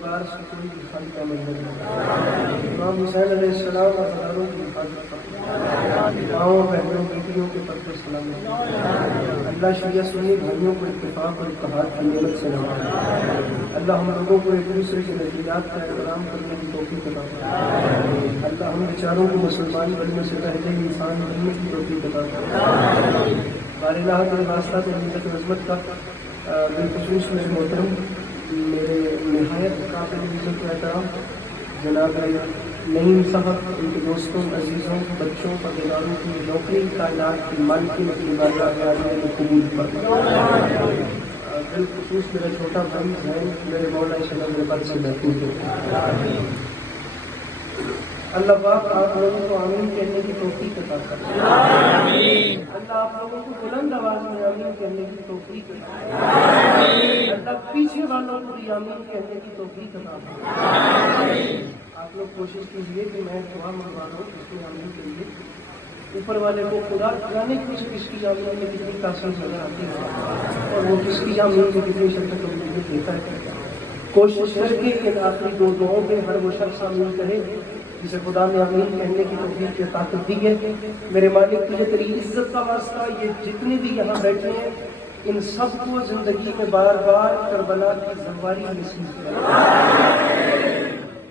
दरबार से कोई भी खाली का मंजर नहीं। इमाम हुसैन अलैहिस्सलाम और हज़ारों की हिफाजत फरमा, माओं बहनों बेटियों के पर्दे सलामत। अल्लाह शिया सुन्नी भाइयों को इत्तेफाक और इत्तेहाद की नेमत से नवाज़े। अल्लाह हम लोगों को एक दूसरे के नज़रियात का एहतराम करने की तौफीक अता फरमाए। अल्लाह हम बेचारों को मुसलमान बनने से पहले इंसान बनने की तौफीक अता फरमाए। बारिलाह के वास्ता से इज़्ज़त व अज़मत का बिलखुसूस मेरे मोहतरम, मेरे नहायत काबिल इज़्ज़त व एहतराम जनाब नईम साहब, उनके दोस्तों, अजीज़ों, बच्चों, पतेदारों की नौकरी कायनात की मालिकी अपनी बारगाह में कबूल फरमाए। बिलखुसूस मेरा छोटा भाई जैन मेरे मौला इंशाअल्लाह मेरे बल से महफूज हो। अल्लाह पाक आप लोगों को आमीन कहने की तौफीक अता फरमाए। अल्लाह आप लोगों को बुलंद आवाज में आमीन कहने की तौफीक अता फरमाए। अल्लाह पीछे वालों को भी आमीन कहने की तौफीक अता फरमाए। आप लोग कोशिश कीजिए कि मैं दुआ मंगवा रहा हूँ इसमें आमीन करिए। ऊपर वाले को खुदा जाने कुछ किसकी आमीन में कितनी तासीर नजर आती है और वो किसकी आमीन में कितनी शक्ति मुझे देता है। कोशिश करके इन आखिरी दो दुआओं में हर वो शख्स आमीन कहे जिसे खुदा ने आमीन कहने की तौफीक की ताकत दी है। मेरे मालिक तुझे तेरी इज्जत का वास्ता ये जितने भी यहाँ बैठे हैं इन सबको जिंदगी में बार बार करबला की ज़वारी नसीब कर।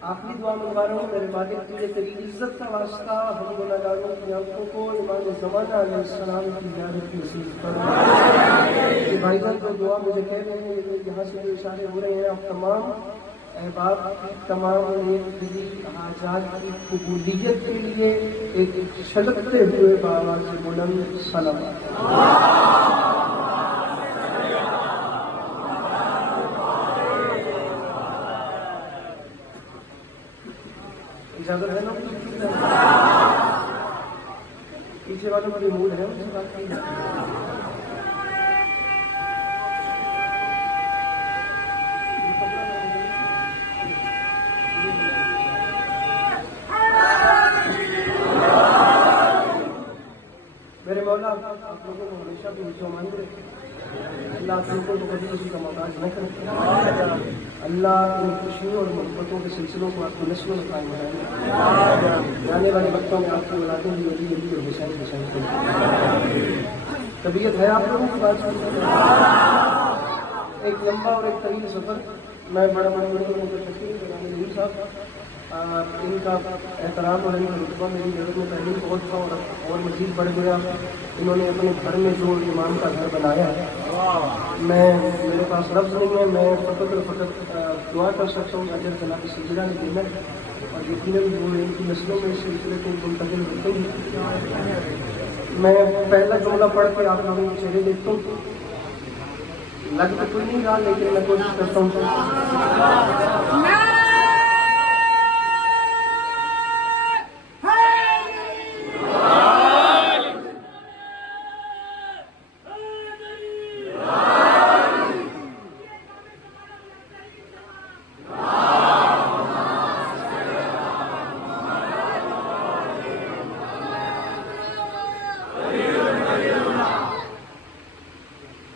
आखिरी दुआ मंगवा रहा हूँ मेरे मालिक तुझे तेरी इज्जत का वास्ता हम गुनाहगारों की आंखों को इमाम ज़माना अलैहिस्सलाम की ज़ियारत नसीब कर। ये भाईजान जो दुआ मुझे कह रहे हैं यहाँ से जो इशारे हो रहे हैं आप तमाम अहबाब की तमाम नेक दिली हाजात की कबूलियत के लिए एक छलकते हुए बावाज़ बुलंद सलावत। इजाजत है ना? पीछे वालों का भी मूड है उनसे बात की। मेरे मौला आप लोगों को हमेशा भी मान रहे। अल्लाह आप लोगों को कभी किसी का मोहताज न करे। अल्लाह इन खुशियों और मोहब्बतों के सिलसिलों को आपको नस्लों में कायम बनाए। जाने वाले वक्तों में आपकी औलादें भी अली अली और हुसैन हुसैन को तबीयत है आप लोगों की बात सुनते। एक लंबा और एक तवील सफ़र मैं बड़ा नहीं साहब इनका एहतराम और इनका रुतबा मेरी नज़र में पहले ही बहुत था और मज़ीद बढ़ गया। इन्होंने अपने घर में जो इमाम का घर बनाया है मेरे पास लफ्ज़ नहीं है। मैं फ़कत दुआ कर सकता हूँ अजर जनाब सजीदा ने देना और यकीनन वो इनकी नस्लों में इस सिलसिले को मुंतकिल होते हैं। मैं पहला जुमला पढ़ के आप लोगों को चेहरे देखता हूँ। लग तो कोई नहीं रहा लेकिन मैं कोशिश करता हूँ।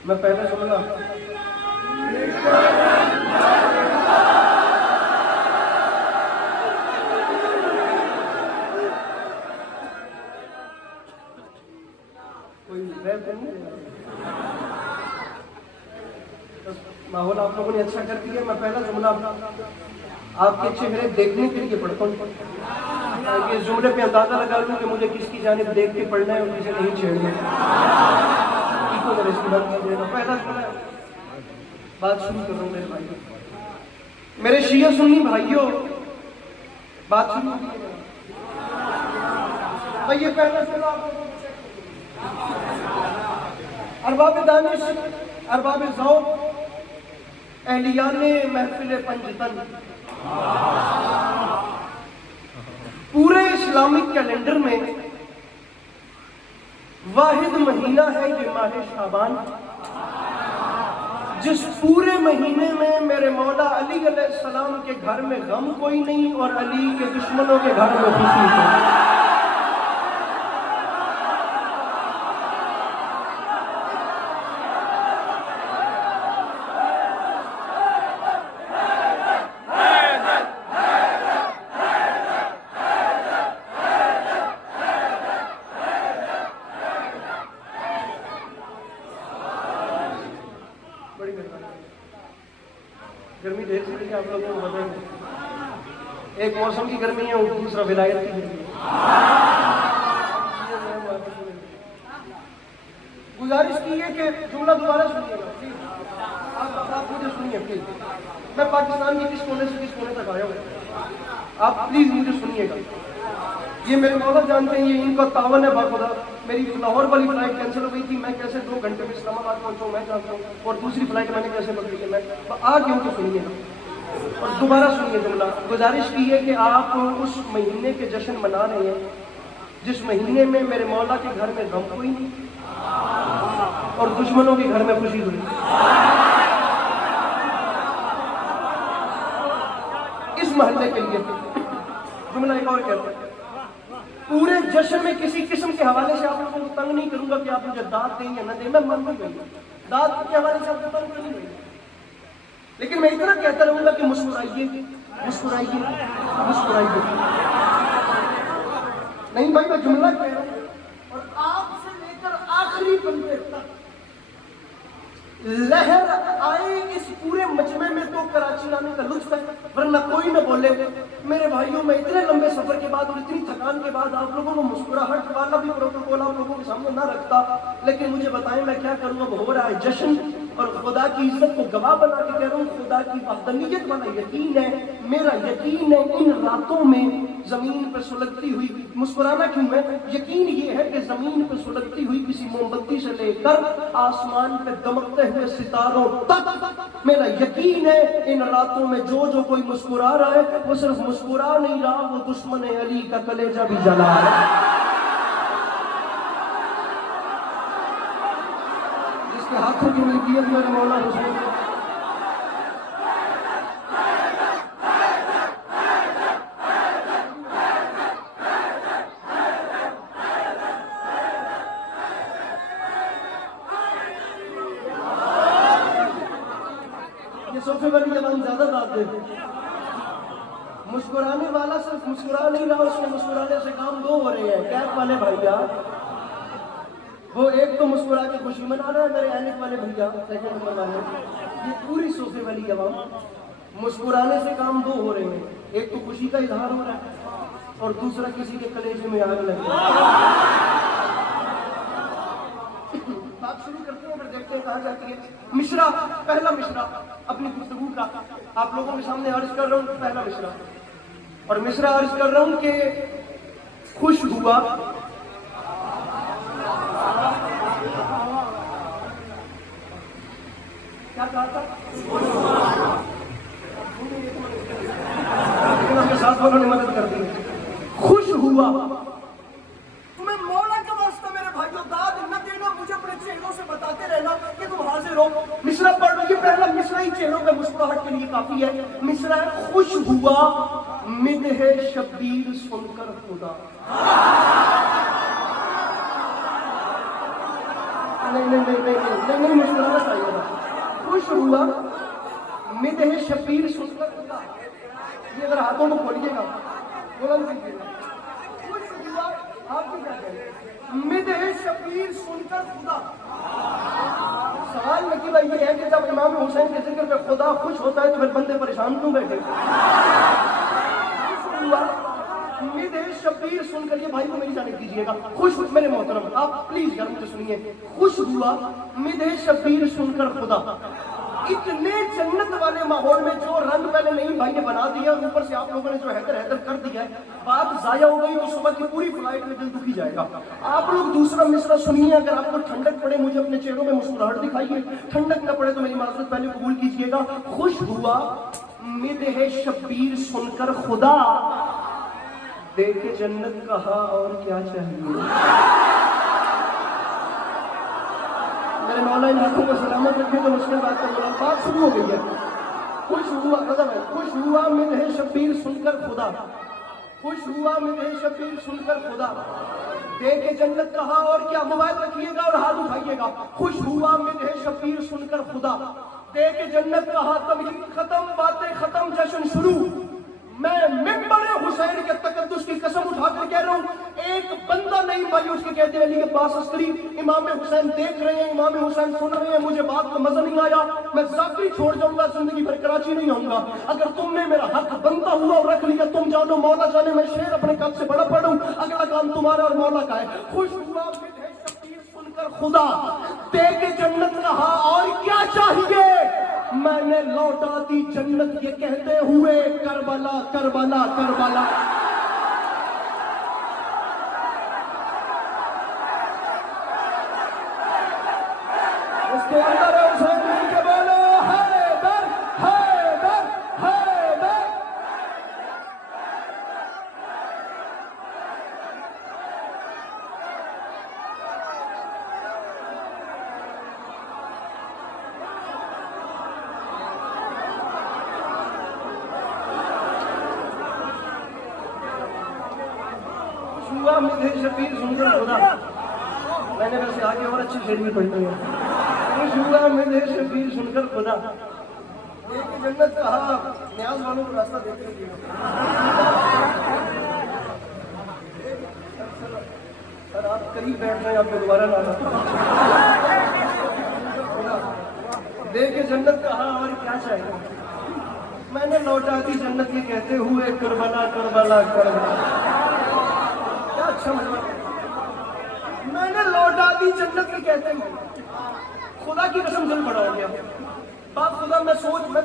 मैं पहला जुमला कोई माहौल आप लोगों ने अच्छा कर दिया। मैं पहला जुमला आपके चेहरे देखने के लिए पढ़ता हूँ। ये जुमले पे अंदाजा लगा लूँ कि मुझे किसकी जानिब देख के पढ़ना है और किसे नहीं छेड़ना। पहला बात शुरू कर रहा हूँ मेरे भाइयों, मेरे शिया सुन्नी भाइयों, बात शुरू भाई। ये पहला सवाल अरबाब दानिश, अरबाब ज़ौक़, अहलियाने महफिल पंजतन, पूरे इस्लामिक कैलेंडर में वाहिद महीना है ये माह शाबान, जिस पूरे महीने में मेरे मौला अली अलैहिस्सलाम के घर में गम कोई नहीं और अली के दुश्मनों के घर में खुशी है। हैं वो बताएंगे। एक मौसम की गर्मी है और दूसरा विलायत की गर्मी है। गुजारिश की है कि जुमला दोबारा सुनिएगा प्लीज। आप मुझे सुनिए प्लीज। मैं पाकिस्तान के किस कोने से किस कोने तक आया हूँ, आप प्लीज मुझे सुनिएगा। ये मेरे मौला जानते हैं, ये इनका तावन है बाखुदा। मेरी लाहौर वाली फ्लाइट कैंसिल हो गई थी, मैं कैसे 2 घंटे में इस्लामाबाद पहुंचा मैं जानता हूँ, और दूसरी फ्लाइट मैंने कैसे पकड़ी है। मैं आ क्यों तो सुनिएगा और दोबारा सुनिए जुमला। गुजारिश की है कि आप उस महीने के जश्न मना रहे हैं जिस महीने में मेरे मौला के घर में गम हुई और दुश्मनों के घर में खुशी हुई। इस महल्ले के लिए जुमला एक और कहते हैं, पूरे जश्न में किसी किस्म के हवाले से आप लोगों को तंग नहीं करूंगा कि आप मुझे दाद दें या न दें, मैं मन नहीं करूंगा, दाद के हवाले से आपको तंग नहीं करूंगा, लेकिन मैं इतना कहता रहूंगा कि मुस्कुराइए मुस्कुराइए मुस्कुराइए। नहीं भाई, मैं जुमला कह रहा हूं और आपसे लेकर आखिरी बंदे तक लहर आए इस पूरे मजमे में तो कराची आने का लुत्फ है, वरना कोई न बोले। मेरे भाइयों, मैं इतने लंबे सफर के बाद और इतनी थकान के बाद आप लोगों को मुस्कुराहट वाला भी प्रोटोकॉल आप लोगों के सामने ना रखता, लेकिन मुझे बताएं मैं क्या करूं। अब हो रहा है जश्न और खुदा की इज्जत को गवाह बना के कह रहा हूं, खुदा की वहदानियत वाला यकीन है, मेरा यकीन है इन रातों में जमीन पर सुलगती हुई, मुस्कुराना क्यों है, यकीन ये है कि जमीन पर सुलगती हुई किसी मोमबत्ती से लेकर आसमान पे दमकते हुए सितारों तक मेरा यकीन है इन रातों में जो जो कोई मुस्कुरा रहा है वो सिर्फ मुस्कुरा नहीं रहा, वो दुश्मन अली का कलेजा भी जला रहा है। जिसके हाथों की मिल्कियत मेरे मौला हुसैन। सोफे वाली जबान ज्यादा दाद देते। मुस्कुराने वाला सिर्फ मुस्कुरा नहीं रहा, उसके मुस्कुराने से काम 2 हो रहे हैं। कैप वाले भैया, वो एक तो मुस्कुरा के खुशी मना रहा है, मेरे ऐनक वाले भैया सेकंड नंबर वाले, ये पूरी सोफे वाली जबान मुस्कुराने से काम 2 हो रहे हैं। एक तो खुशी का इजहार हो रहा है और दूसरा किसी के कलेजे में आग लग रही है। बात शुरू करते हैं, फिर देखते हैं कहाँ जाती है। मिश्रा, पहला मिश्रा अपनी गुफ्तगू का आप लोगों के सामने अर्ज कर रहा हूँ। पहला मिश्रा, और मिश्रा अर्ज कर रहा हूँ कि खुश हुआ क्या कहा था, लेकिन आपके साथ वालों ने मदद कर दी। खुश हुआ, तुम्हें मौला का वास्ता मेरे भाइयों दाद न देना, मुझे अपने चेहरों से बताते रहना कि तुम हाजिर हो। मिश्रा पढ़ लो, ये पहला मिश्रा ही चेहरों पे मुस्कुराहट के लिए काफी है। मिश्रा है, खुश हुआ मिदह शब्बीर सुनकर खुदा। नहीं मुस्कुराना चाहिए था। खुश हुआ मिदह शब्बीर सुनकर खुदा, ये अगर हाथों को खोलिएगा बुलंद कीजिएगा। खुश हुआ, आप भी क्या कहें, मिदह शब्बीर सुनकर खुदा। सवाल नकीला ये है कि जब इमाम हुसैन के जिक्र पे खुदा खुश होता है तो फिर बंदे परेशान क्यों बैठे। खुश हुआ मिदह शब्बीर सुनकर, ये भाई को मेरी जाने दीजिएगा। खुश, मेरे मोहतरम आप प्लीज यार मुझे सुनिए। खुश हुआ मिदह शब्बीर सुनकर खुदा। इतने जन्नत वाले माहौल में जो रंग पहले नहीं भाई ने बना दिया, ऊपर से आप लोगों ने जो हैदर हैदर कर दिया है, बात जाया हो गई तो सुबह की पूरी फ्लाइट में दिल दुखी जाएगा। आप लोग दूसरा मिसरा सुनिए। अगर आपको ठंडक पड़े मुझे अपने चेहरों में मुस्कुराहट दिखाइए, ठंडक न पड़े तो मेरी माजरत पहले कबूल कीजिएगा। खुश हुआ मिदह शब्बीर सुनकर खुदा, देखे जन्नत कहा और क्या चाहिए। मेरे मौला इन आंखों को सलामत रखे तो मुश्किल बात का मुलाकात शुरू हो गई है। खुश हुआ, मतलब है खुश हुआ मिदह शब्बीर सुनकर खुदा, खुश हुआ मिदह शब्बीर सुनकर खुदा, देखे जन्नत कहा और क्या। मोबाइल रखिएगा और हाथ उठाइएगा। खुश हुआ मिदह शब्बीर सुनकर खुदा, देखे जन्नत कहा, तबलीग खत्म, बातें खत्म, जश्न शुरू। मैं मिंबर हुसैन के तकद्दुस की कसम उठाकर कह रहा हूं, एक बंदा नहीं भाई उसके कहते अली अब्बास अस्करी इमाम हुसैन देख रहे हैं, इमाम हुसैन सुन रहे हैं, मुझे बात का मजा नहीं आया, मैं जाकरी छोड़ जाऊंगा, जिंदगी भर कराची नहीं आऊंगा। अगर तुमने मेरा हक बनता हुआ और रख लिया, तुम जानो मौला जाने मैं शेर अपने कद से बड़ा पढ़ूं, अगला काम तुम्हारा और मौला का है। खुश हुआ सुनकर खुदा दे के जन्नत कहा और क्या चाहिए, मैंने लौटा दी जन्नत ये कहते हुए करबला करबला करबला। इसके अंदर हुसैन मिल के बोलो हैदर हैदर हैदर। शुआ में शबीर सुनकर खुदा, मैंने वैसे आगे और अच्छी शेर भी पढ़नी है। शुआ में शबीर सुनकर खुदा एक जन्नत कहा, न्याज वालों को रास्ता देते रहिए। सर आप करीब बैठ रहे हैं, आपको दोबारा ना दे के जन्नत कहा और क्या चाहिए, मैंने लौटा दी जन्नत ये कहते हुए करबला करबला करबला। क्या अच्छा मतलब, मैंने लौटा दी जन्नत ये कहते हुए, खुदा की कसम दिल बड़ा हो गया। बाप खुदा मैं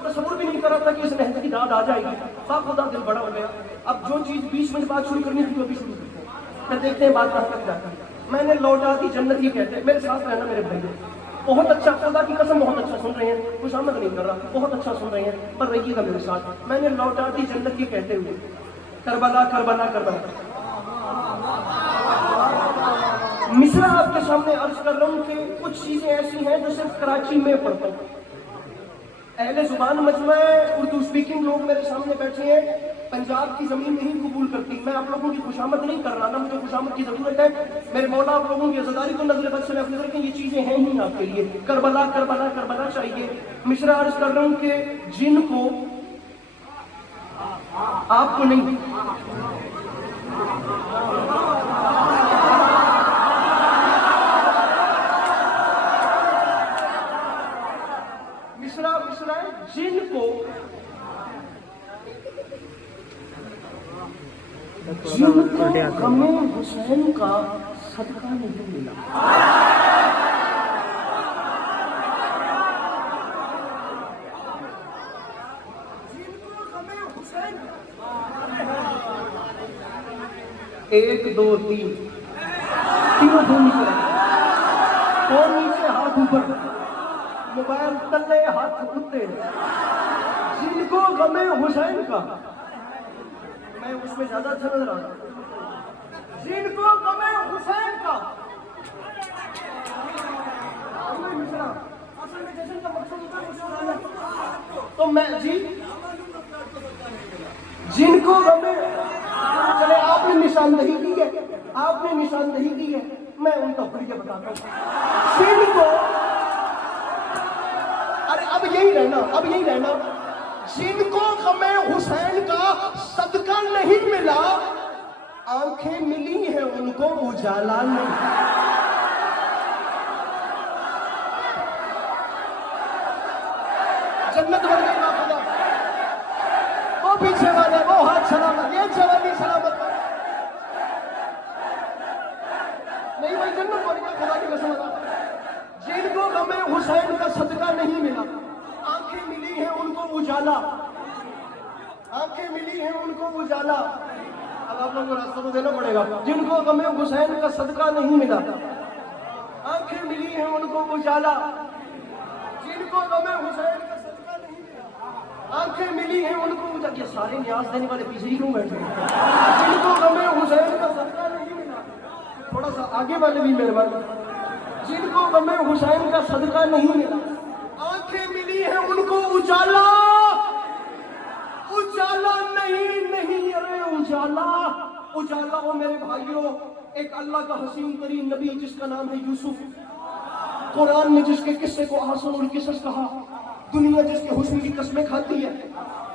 तस्वुर भी नहीं कर रहा था कि इस नहज की दाद आ जाएगी। बाप खुदा दिल बड़ा हो गया। अब जो चीज 20 मिनट बाद शुरू करनी थी वो भी शुरू करते हैं, मैं देखते हैं बात कहाँ तक जाता है। मैंने लौटा दी जन्नत ये कहते हैं, मेरे साथ रहना मेरे भाई, बहुत अच्छा, खुदा की कसम बहुत अच्छा सुन रहे हैं, कुछ आमद नहीं कर रहा, बहुत अच्छा सुन रहे हैं, पर रहिएगा मेरे साथ। मैंने लौटा दी जन्नत ये कहते हुए करबला करबला करबला। मिसरा आपके सामने अर्ज कर रहा हूं कि कुछ चीजें ऐसी हैं जो सिर्फ कराची में पढ़ता हूं। अहले जुबान मजमा उर्दू स्पीकिंग लोग मेरे सामने बैठे हैं, पंजाब की जमीन नहीं कबूल करती। मैं आप लोगों की खुशामद नहीं कर रहा, ना मुझे खुशामद की जरूरत है। मेरे मौला आप लोगों की अज़ादारी को नजर बद से महफूज रखें, ये चीजें हैं ही आपके लिए। करबला करबला करबला चाहिए। मिसरा अर्ज कर रहा हूं कि जिनको आपको नहीं, मिसरा जिनको गमे हुसैन का सदका नहीं मिला, जिनको गमे हुसैन, 1 2 3 तीनों धो निकले, और नीचे हाथ ऊपर, मोबाइल तले हाथ उठते, जिनको गमे हुसैन का, मैं उसमें ज्यादा अच्छा नजर आ रहा, जिनको गमे हुसैन का, असल में जश्न का मकसद होता है तो मैं जी, जिनको गमे, चले आपने निशानदही की है, आपने निशानदही की है, मैं उनका खुलिया बताता हूँ। जिनको, अरे अब यही रहना, जिनको गमे हुसैन का सदका नहीं मिला, आंखें मिली हैं उनको उजाला नहीं। जन्नत बन गई ना खुदा, वो पीछे वाले वो हाथ सलामत, ये जवानी सलामत नहीं भाई, जन्नत बन गया खुदा की कसम। जिनको गमे हुसैन का सदका नहीं मिला, आंखें मिली हैं उनको उजाला, आंखें मिली हैं उनको उजाला। अब आप लोगों को रास्ता तो देना पड़ेगा। जिनको गमे हुसैन का सदका नहीं मिला, आंखें मिली हैं उनको उजाला, जिनको गमे हुसैन का सदका नहीं मिला, आंखें मिली हैं उनको उजाला। ये सारे न्याज देने वाले पीछे ही क्यों बैठे हैं? जिनको गमे हुसैन का सदका नहीं मिला, थोड़ा सा आगे वाले भी मेहरबानी, जिनको गमे हुसैन का सदका नहीं मिला, आंखें मिली हैं उनको उजाला, उजाला नहीं, अरे उजाला, उजाला हो मेरे भाइयों। एक अल्लाह का हसीन तरीन नबी जिसका नाम है यूसुफ, कुरान ने जिसके किस्से को आसन किसस कहा, दुनिया जिसके हुस्न की कस्में खाती है,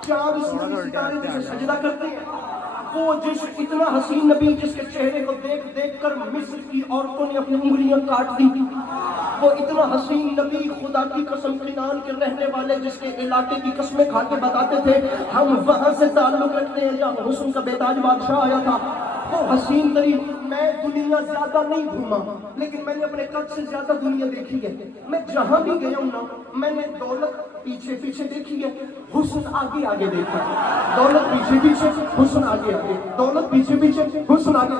चांद सूरज सितारे जिसे सजदा करते हैं, वो जिस इतना हसीन नबी जिसके चेहरे को देख देख कर मिस्र की औरतों ने अपनी उंगलियां काट दी, वो इतना हसीन नबी खुदा की कसम किनान के रहने वाले जिसके इलाके की कस्में खा के बताते थे हम वहां से ताल्लुक रखते हैं जहां हुस्न का बेताज बादशाह आया था। वो हसीन तरीन, मैं दुनिया ज्यादा नहीं घूमा लेकिन मैंने अपने कद से ज्यादा दुनिया देखी है। मैं जहां भी गया हूं ना, मैंने दौलत पीछे पीछे देखी है, हुस्न आगे आगे देखा। दौलत पीछे पीछे, हुस्न आगे आगे, दौलत पीछे पीछे, हुस्न आगे।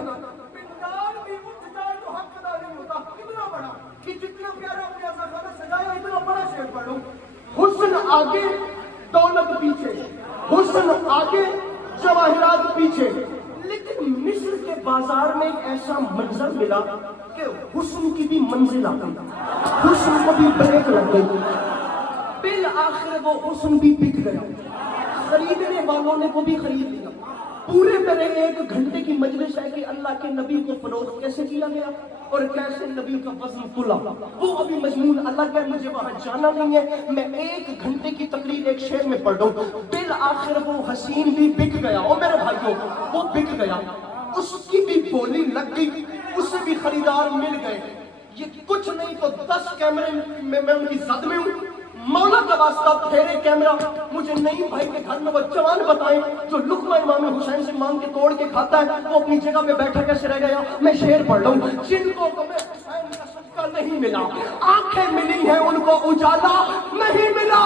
पिंडाल भी उठ जाए तो हक अदा नहीं होता। कितना बड़ा कि जितना प्यारा अपने आज़ाद में सजाया, इतना बड़ा शेर पढ़ो। हुस्न आगे, दौलत पीछे, हुस्न आगे, जवाहिरात पीछे। लेकिन मिस्र के बाजार में एक ऐसा मंजर मिला कि हुस्न की भी मंजिल आ गई, हुस्न को भी ब्रेक लग गई। बिल आखिर वो हुस्न भी बिक गया, खरीदने वालों ने वो भी खरीद लिया। पूरे मेरे 1 घंटे की मजलिस है कि अल्लाह के नबी को फरोख्त कैसे किया गया और कैसे नबी का वजन तुला। वो अभी मजमून अलग है, मुझे वहां जाना नहीं है। मैं 1 घंटे की तकरीर एक शेर में पढ़ दूं। बिल आखिर वो हसीन भी बिक गया। ओ मेरे भाइयों, वो बिक गया, उसकी भी बोली लग गई, उसे भी खरीदार मिल गए। ये कुछ नहीं तो 10 कैमरे में मैं उनकी जद में हूं। मौला का वास्ता फेरे कैमरा, मुझे नहीं भाई के घर में वो जवान बताएं जो लुकमा इमाम हुसैन से मांग के तोड़ के खाता है, वो अपनी जगह पे बैठा कैसे रह गया। मैं शेर पढ़ लूं, जिनको तुम्हें हुसैन का सदका नहीं मिला, आंखें मिली हैं उनको उजाला नहीं मिला,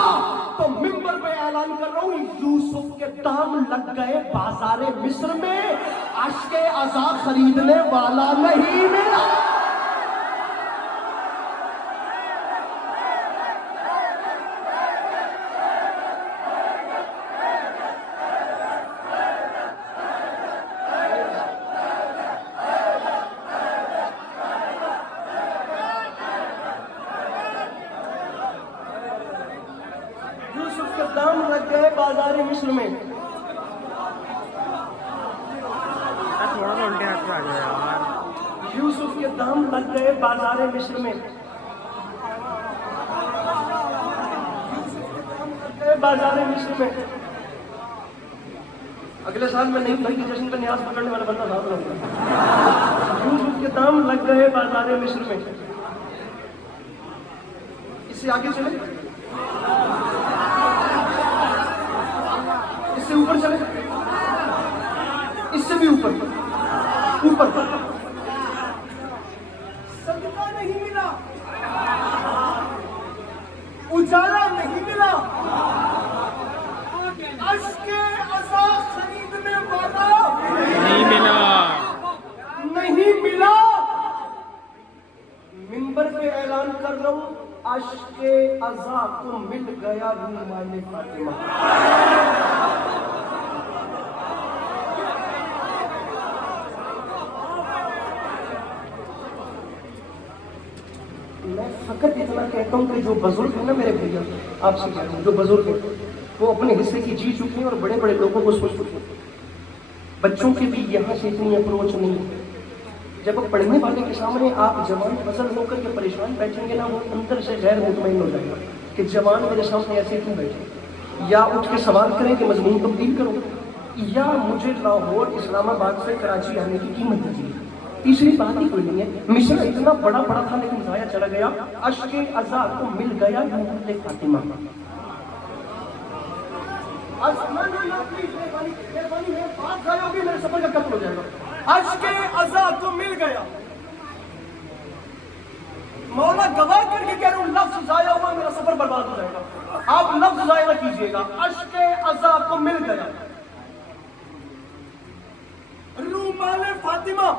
तो मिंबर पे ऐलान कर रहा हूं, यूसुफ के दाम लग गए बाजारे मिस्र में, आशिके अज़ा खरीदने वाला नहीं मिला। दाम लग गए बाजारे मिस्र में। थोड़ा सा उल्टे हाथ पे आ गया यार। यूसुफ के दाम लग गए बाजारे मिस्र में, बाजारे मिस्र में। अगले साल में नहीं भाई की जश्न का न्याज पकड़ने वाला बंदा साथ रहूंगा। यूसुफ के दाम लग गए बाजारे मिस्र में। इससे आगे चले, इससे ऊपर चले, इससे भी ऊपर ऊपर। सदका नहीं मिला, उजाला नहीं मिला, अश्के अज़ा खरीदने वाला नहीं मिला, नहीं मिला। मिंबर पे ऐलान कर रहा हूं, अश्के अज़ा को मिल गया रूमाने फातिमा। मैं फकत इतना कहता हूँ कि जो बुजुर्ग है ना मेरे भैया, आपसे कह रहा हूँ, जो बुजुर्ग है वो अपने हिस्से की जी चुके हैं और बड़े बड़े लोगों को सोच चुके हैं। बच्चों की भी यहाँ से इतनी अप्रोच नहीं है। जब पढ़ने वाले के सामने आप जवान फजल होकर के परेशान बैठेंगे ना, वो अंदर से गैर मुतमईन हो जाएगा कि जवान मेरे सामने ऐसे क्यों बैठे। या उठ के सवाल करें कि मजमून तब्दील करो, या मुझे लाहौर इस्लामाबाद से कराची आने की कीमत दीजिए। तीसरी बात ही कोई नहीं है। मिस्र इतना बड़ा बड़ा था लेकिन जाया चला गया। अश्के अज़ा को मिल गया रूमाने फातिमा। मेरे सफर का कत्ल हो जाएगा। अश्के अज़ा को मिल गया, मौला गवाह करके कह रहा हूं, लफ्ज़ जाया हुआ मेरा सफर बर्बाद हो जाएगा। आप लफ्ज़ जाया कीजिएगा। अश्के अज़ा को मिल गया रूमाने फातिमा।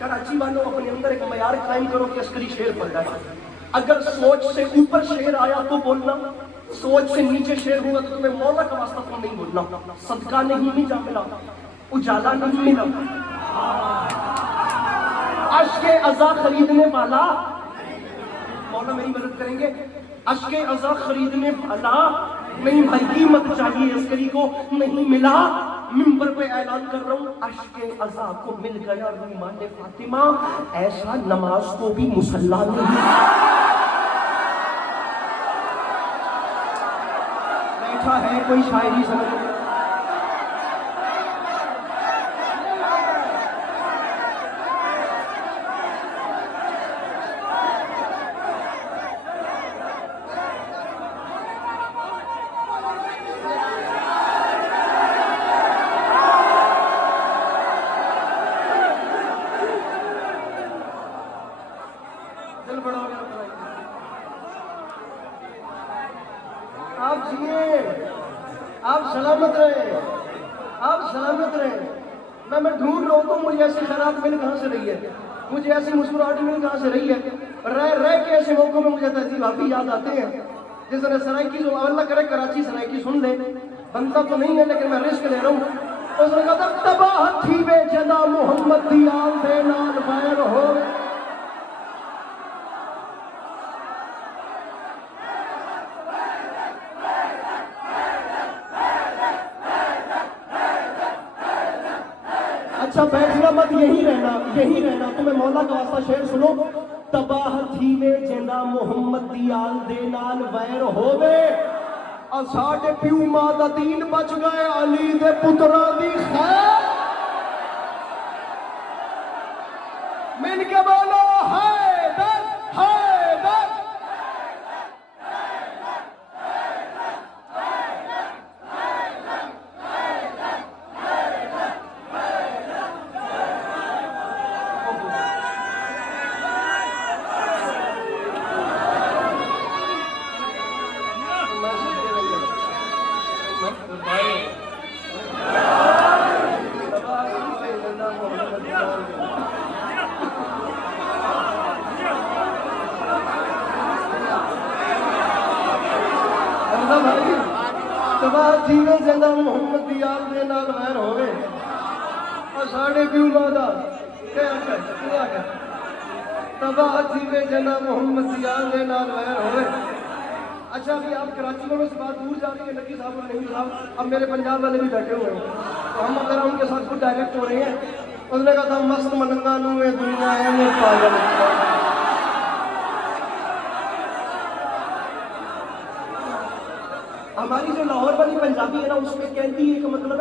कराची वालों अपने अंदर एक मयार कायम करो कि अस्करी शेर पढ़ रहा है। अगर सोच से ऊपर शेर आया तो बोलना, सोच से नीचे शेर हुआ तो तुम्हें मौला का वास्ता तुम नहीं बोलना। सदका नहीं मिला, उजाला नहीं मिला, अश्के अज़ा खरीदने वाला, मौला मेरी मदद करेंगे, अश्के अज़ा खरीदने वाला नहीं भाई, कीमत चाहिए अस्करी को, नहीं मिला। मिंबर पे ऐलान कर रहा हूं, अश्के अज़ा को मिल गया रूमाने फातिमा। ऐसा नमाज को भी मुसल्ला नहीं। बैठा है कोई शायरी समझ, आप सलामत रहे। मैं ढूंढ रहा हूँ तो मुझे ऐसी शराब मिल कहाँ से रही है, मुझे ऐसी मुस्कुराहट मिल कहाँ से रही है। रह रह के ऐसे मौकों में मुझे तहजीब भाभी याद आते हैं। जिस तरह सराइकी, जो अल्लाह करे कराची सराइकी सुन ले, बनता तो नहीं है लेकिन मैं रिस्क ले रहा हूँ। उसने कहा था तबाह थी वे जदा मोहम्मद दी आल दे नाल बैर हो। अच्छा बैठना मत, यही रहना। तुम्हें मौला का वास्ता शेर सुनो। तबाह थी वे जिंदा मोहम्मद दी आल दे नाल वैर होवे, और साडे प्यू मां दा दीन बच गए अली दे पुत्रा दी खैर। मिल के बोलो हैदर हैदर। तबाह थी वे जिंदा मोहम्मद दी आल दे नाल वैर होवे, और साडे प्यू मां दा तबाह थी वे जिंदा मोहम्मद दी आल दे नाल वैर होवे। अच्छा अभी आप कराची में से बात दूर जा रही है, नकी साहब और नईम साहब अब मेरे पंजाब वाले भी बैठे हुए हैं, तो हम अगर उनके साथ खुद डायरेक्ट हो रहे हैं। उसने कहा था मस्त मनंगा नू ये दुनिया है में पागल। हमारी जो लाहौर वाली पंजाबी है ना, उसमें कहती है कि मतलब